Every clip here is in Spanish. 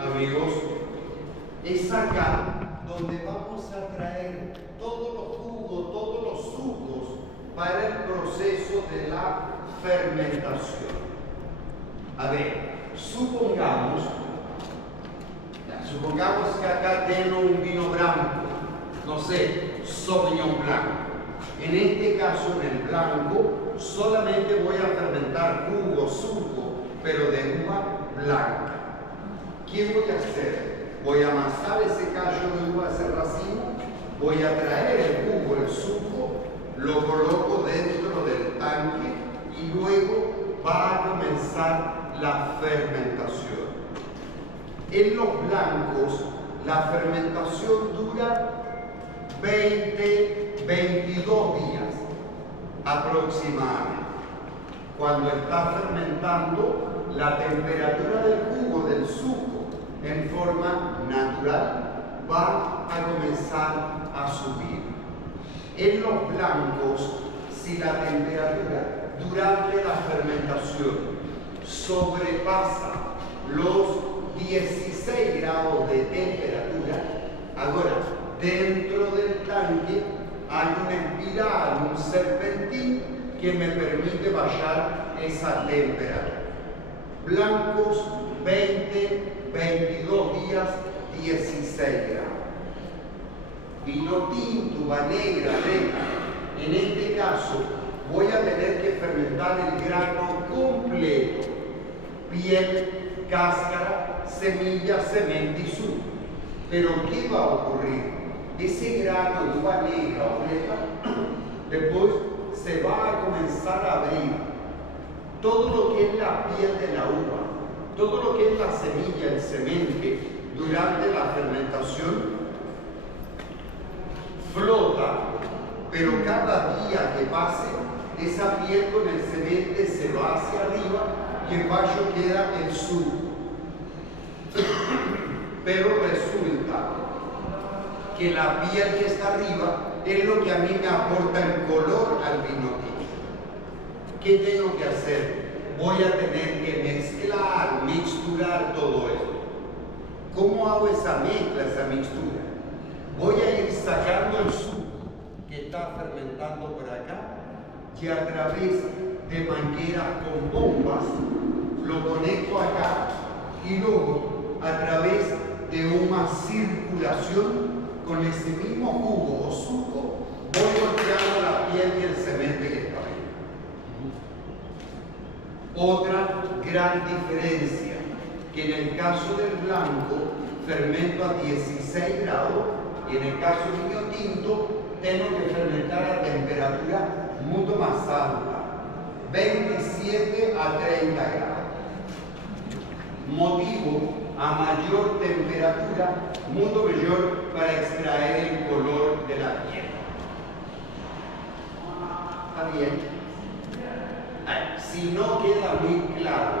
amigos, es acá donde vamos a traer todos los jugos, todos los sucos para el proceso de la fermentación. A ver, supongamos que acá tengo un vino blanco, no sé, Sauvignon Blanc. En este caso, en el blanco, solamente voy a fermentar jugo, suco, pero de uva blanca. ¿Qué voy a hacer? Voy a amasar ese callo de uva, ese racimo, voy a traer el jugo, el suco, lo coloco dentro del tanque y luego va a comenzar la fermentación. En los blancos, la fermentación dura 22 días aproximadamente. Cuando está fermentando, la temperatura del jugo, del suco, en forma natural, va a comenzar a subir. En los blancos, si la temperatura durante la fermentación sobrepasa los 16 grados de temperatura, ahora dentro del tanque hay una espiral, un serpentín que me permite bajar esa temperatura. Blancos 22 días, 16 grados. Vino tinto, uva negra, negra. En este caso voy a tener que fermentar el grano completo: piel, cáscara, semilla, semente y suco. Pero ¿qué va a ocurrir? Ese grano de uva negra o blanca después se va a comenzar a abrir. Todo lo que es la piel de la uva, todo lo que es la semilla, el semente, durante la fermentación flota, pero cada día que pase, esa piel con el semente se va hacia arriba y en bajo queda el suco. Pero resulta que la piel que está arriba es lo que a mí me aporta el color al vino tinto. ¿Qué tengo que hacer? Voy a tener que mezclar, mixturar todo esto. ¿Cómo hago esa mezcla, esa mixtura? Voy a ir sacando el suco que está fermentando por acá y a través de mangueras con bombas lo conecto acá y luego a través de una circulación con ese mismo jugo o suco voy golpeando la piel y el semente que está ahí. Otra gran diferencia, que en el caso del blanco fermento a 16 grados y en el caso del vino tinto tengo que fermentar a temperatura mucho más alta, 27 a 30 grados. Motivo: a mayor temperatura, mucho mejor para extraer el color de la piel. ¿Está bien? Si no queda muy claro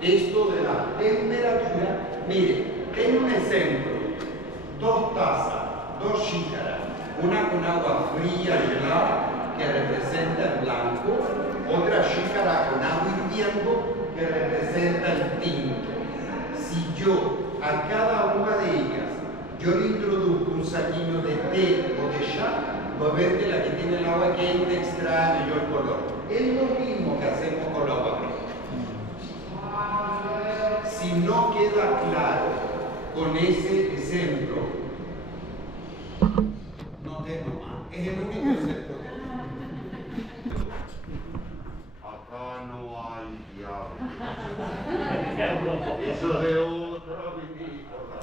esto de la temperatura, mire, tengo un ejemplo: 2 tazas, 2 xícaras, una con agua fría helada que representa el blanco, otra xícara con agua hirviendo que representa el tinto. Si yo a cada una de ellas yo le introduzco un saquillo de té o de chá, va a ver que la que tiene el agua quente extrae mayor color. Es lo mismo que hacemos con la agua fría. Si no queda claro con ese ejemplo, no tengo más. Es el único ejemplo que tengo. Acá no hay diablo. Eso de otra película.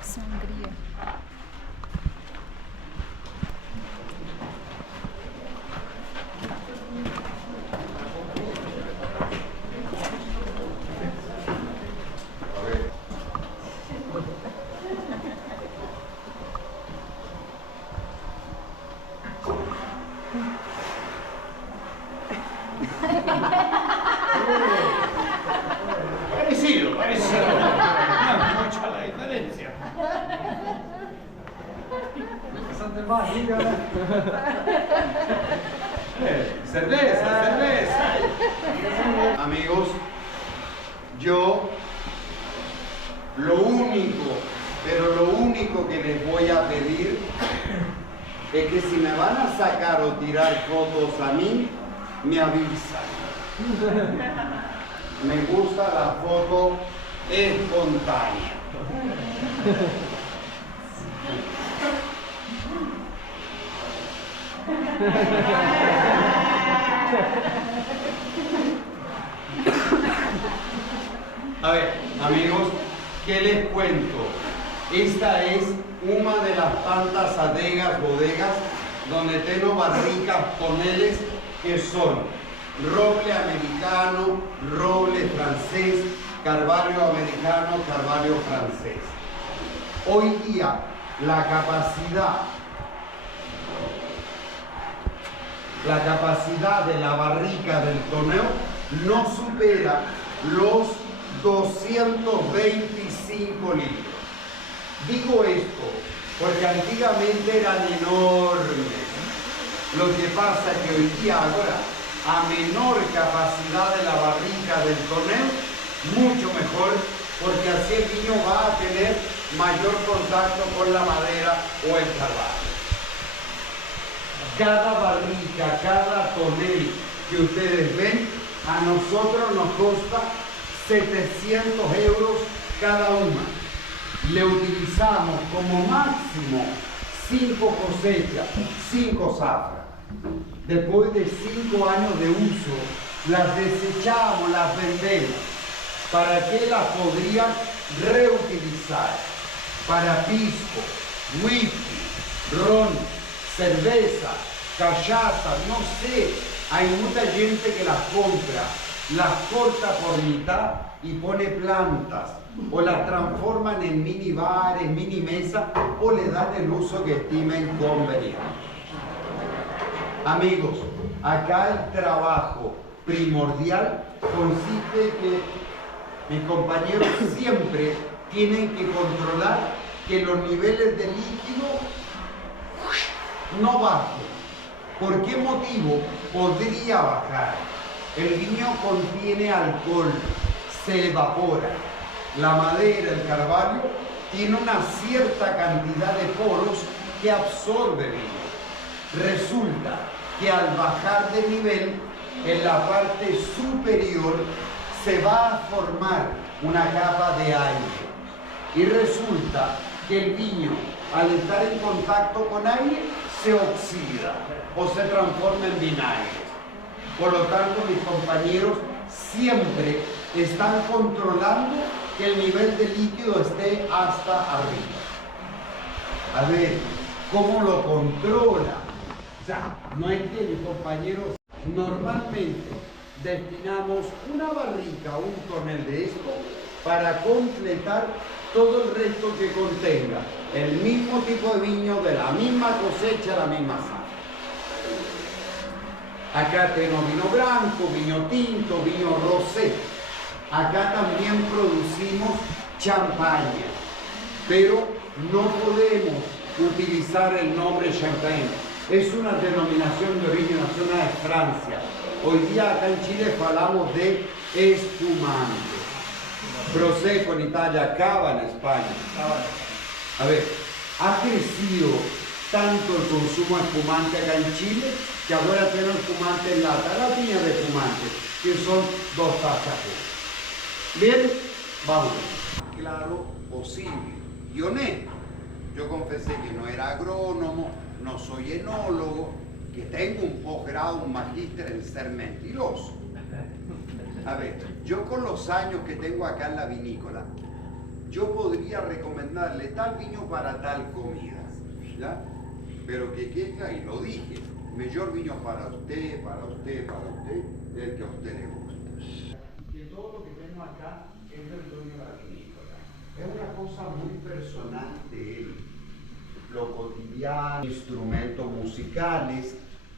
Sangría. de barriga, né? Cerveza, cerveza. Amigos, yo lo único, pero lo único que les voy a pedir es que si me van a sacar o tirar fotos a mí, me avisan. Me gusta la foto espontánea. A ver, amigos, ¿qué les cuento? Esta es una de las tantas bodegas donde tengo barricas toneles que son roble americano, roble francés, carvalho americano, carvalho francés. Hoy día la capacidad de la barrica del tonel no supera los 225 litros. Digo esto porque antiguamente eran enormes. Lo que pasa es que hoy día ahora, a menor capacidad de la barrica del tonel, mucho mejor, porque así el vino va a tener mayor contacto con la madera o el carvalho. Cada barrica, cada tonel que ustedes ven, a nosotros nos cuesta 700 euros cada una. Le utilizamos como máximo 5 cosechas, 5 zafras. Después de 5 años de uso, las desechamos, las vendemos. ¿Para qué las podrían reutilizar? Para pisco, whisky, ron, cerveza, cachaza, no sé. Hay mucha gente que las compra, las corta por mitad y pone plantas, o las transforman en mini bares, mini mesas, o le dan el uso que estimen conveniente. Amigos, acá el trabajo primordial consiste en que mis compañeros siempre tienen que controlar que los niveles de líquido no bajen. ¿Por qué motivo podría bajar? El vino contiene alcohol, se evapora. La madera, el carvalho, tiene una cierta cantidad de poros que absorbe vino. Resulta que al bajar de nivel, en la parte superior se va a formar una capa de aire. Y resulta que el vino, al estar en contacto con aire, se oxida o se transforma en vinagre. Por lo tanto, mis compañeros siempre están controlando que el nivel de líquido esté hasta arriba. A ver, ¿cómo lo controla? O sea, no es que mis compañeros normalmente destinamos una barrica, un tonel de esto, para completar todo el resto que contenga el mismo tipo de vino, de la misma cosecha, la misma sal. Acá tenemos vino blanco, vino tinto, vino rosé. Acá también producimos champaña, pero no podemos utilizar el nombre champagne. Es una denominación de origen nacional de Francia. Hoy día acá en Chile hablamos de espumante. Prosecco en Italia, cava en España. A ver, ha crecido tanto el consumo de espumante acá en Chile que ahora tenemos espumante en lata, la piña de espumante, que son 2 tazas. Bien, vamos. Claro posible y honesto. Yo confesé que no era agrónomo, no soy enólogo, que tengo un posgrado, un magíster en ser mentiroso. A ver, yo con los años que tengo acá en la vinícola, yo podría recomendarle tal vino para tal comida, ¿ya? Pero que queja, y lo dije, mejor vino para usted, para usted, para usted, el que a usted le gusta. Que todo lo que tengo acá es del dueño de la vinícola. Es una cosa muy personal de él. Lo cotidiano, instrumentos musicales,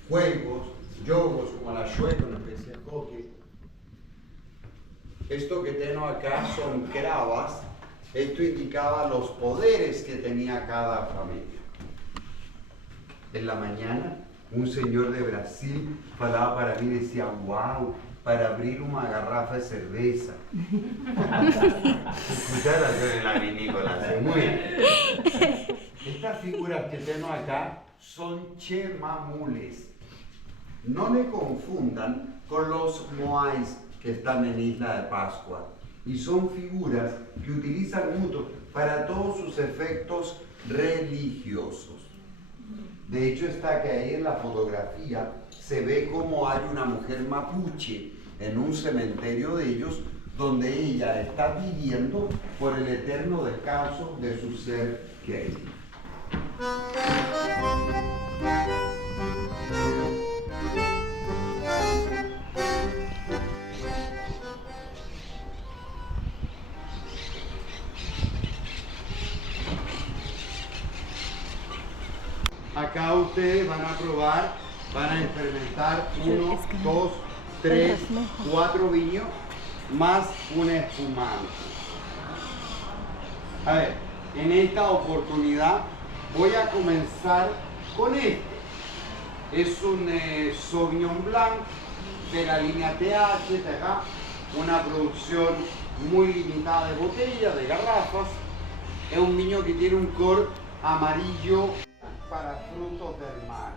juegos, jogos como la chueca, una especie de hockey. Esto que tengo acá son cravas. Esto indicaba los poderes que tenía cada familia. En la mañana, un señor de Brasil falaba para mí y decía, wow, para abrir una garrafa de cerveza. Escuchar de la vinícola, sí, muy bien. Estas figuras que tenemos acá son chemamules. No le confundan con los moais que están en Isla de Pascua. Y son figuras que utilizan mucho para todos sus efectos religiosos. De hecho, está que ahí en la fotografía se ve como hay una mujer mapuche en un cementerio de ellos, donde ella está pidiendo por el eterno descanso de su ser querido. Acá ustedes van a probar, van a experimentar 1, 2, 3, 4 vinos más un espumante. A ver, en esta oportunidad voy a comenzar con este. Es un Sauvignon Blanc de la línea TH, de acá, una producción muy limitada de botellas, de garrafas. Es un vino que tiene un color amarillo para frutos del mar.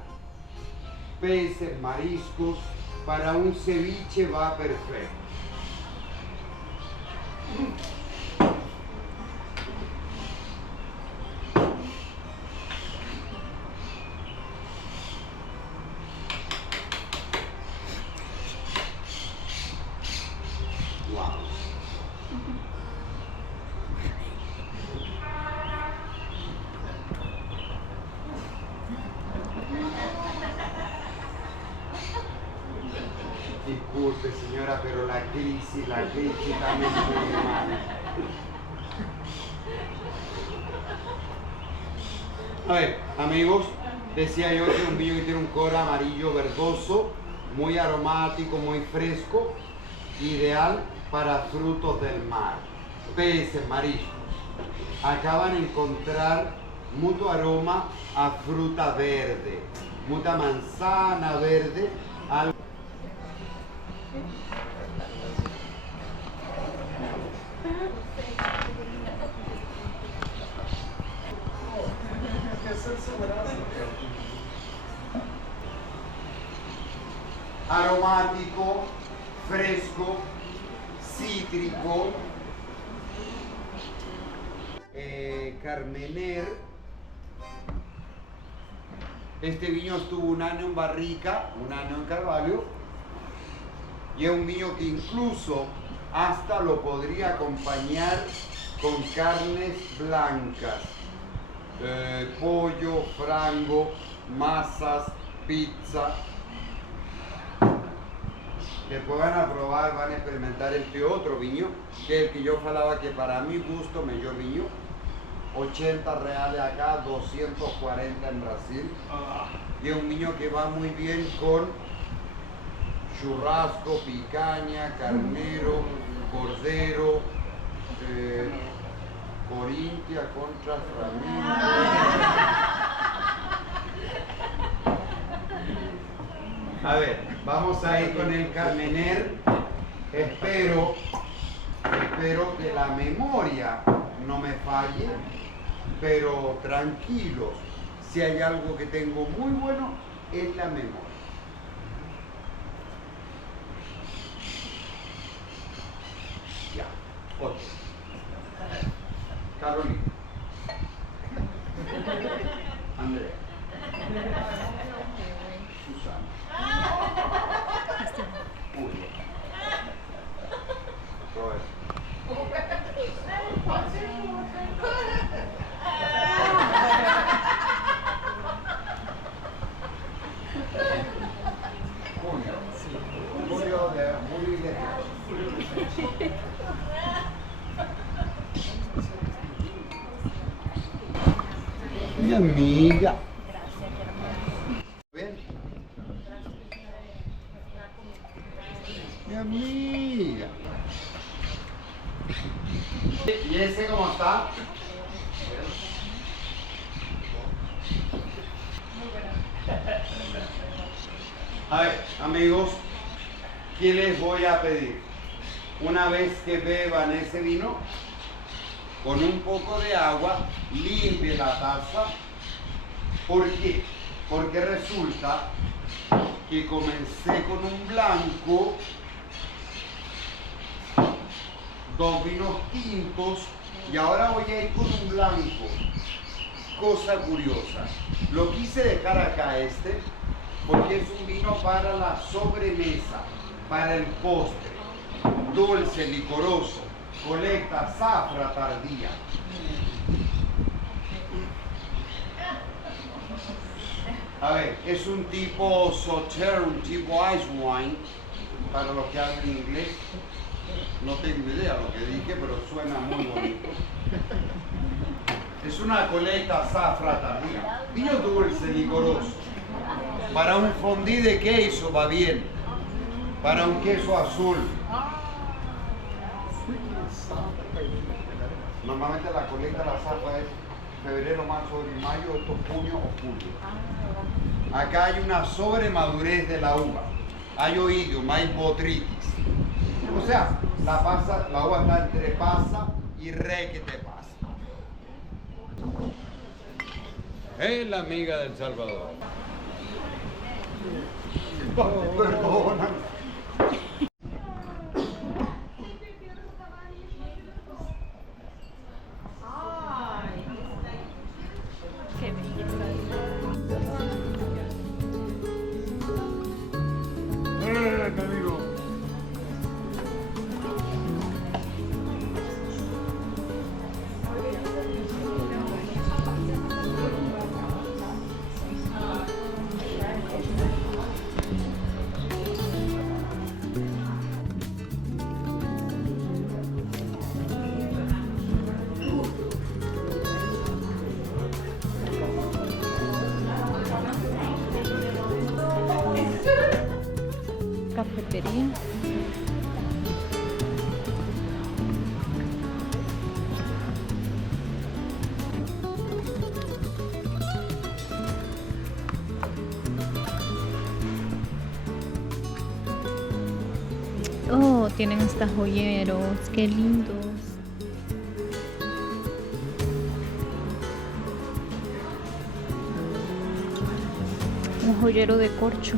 Peces, mariscos, para un ceviche va perfecto. Wow. Disculpe, señora, pero la crisis también es muy mala. A ver, amigos, decía yo que es un vino que tiene un color amarillo verdoso, muy aromático, muy fresco, ideal para frutos del mar, peces, mariscos. Acá van a encontrar mucho aroma a fruta verde, mucha manzana verde, algo. Aromático, fresco, cítrico, Carmener. Este vino estuvo 1 año en barrica, 1 año en Carvalho, y es un vino que incluso hasta lo podría acompañar con carnes blancas, pollo, frango, masas, pizza. Después van a probar, van a experimentar este otro viño, que es el que yo falaba que para mi gusto mejor viño. 80 reales acá, 240 en Brasil. Y es un viño que va muy bien con churrasco, picaña, carnero, cordero, Corintia contra Flamengo. A ver, vamos a ir con el Carmener. Espero que la memoria no me falle, pero tranquilos, si hay algo que tengo muy bueno, es la memoria. Ya, otro. Carolina. Andrea. Susana. Julia. Roberto. Julio de mi amiga. ¿Ven? Mi amiga. ¿Y ese cómo está? A ver, amigos, ¿qué les voy a pedir? Una vez que beban ese vino, con un poco de agua, limpie la taza. ¿Por qué? Porque resulta que comencé con un blanco, 2 vinos tintos y ahora voy a ir con un blanco. Cosa curiosa, lo quise dejar acá porque es un vino para la sobremesa, para el postre, dulce, licoroso, colecta, zafra tardía. A ver, es un tipo Sauterre, un tipo ice wine, para los que hablan inglés. No tengo idea lo que dije, pero suena muy bonito. Es una colecta zafra tardía, vino dulce, licoroso. Para un fondí de queso va bien, para un queso azul. Normalmente la colecta de la zafra es febrero, marzo, abril, mayo, esto es junio o julio. Acá hay una sobremadurez de la uva, hay oidium, hay botrytis. O sea, la uva está entre pasa y requete pasa. Es la amiga del Salvador. Perdona. Qué belleza. Amigo. Cafetería. Oh, tienen hasta joyeros, qué lindos. Un joyero de corcho.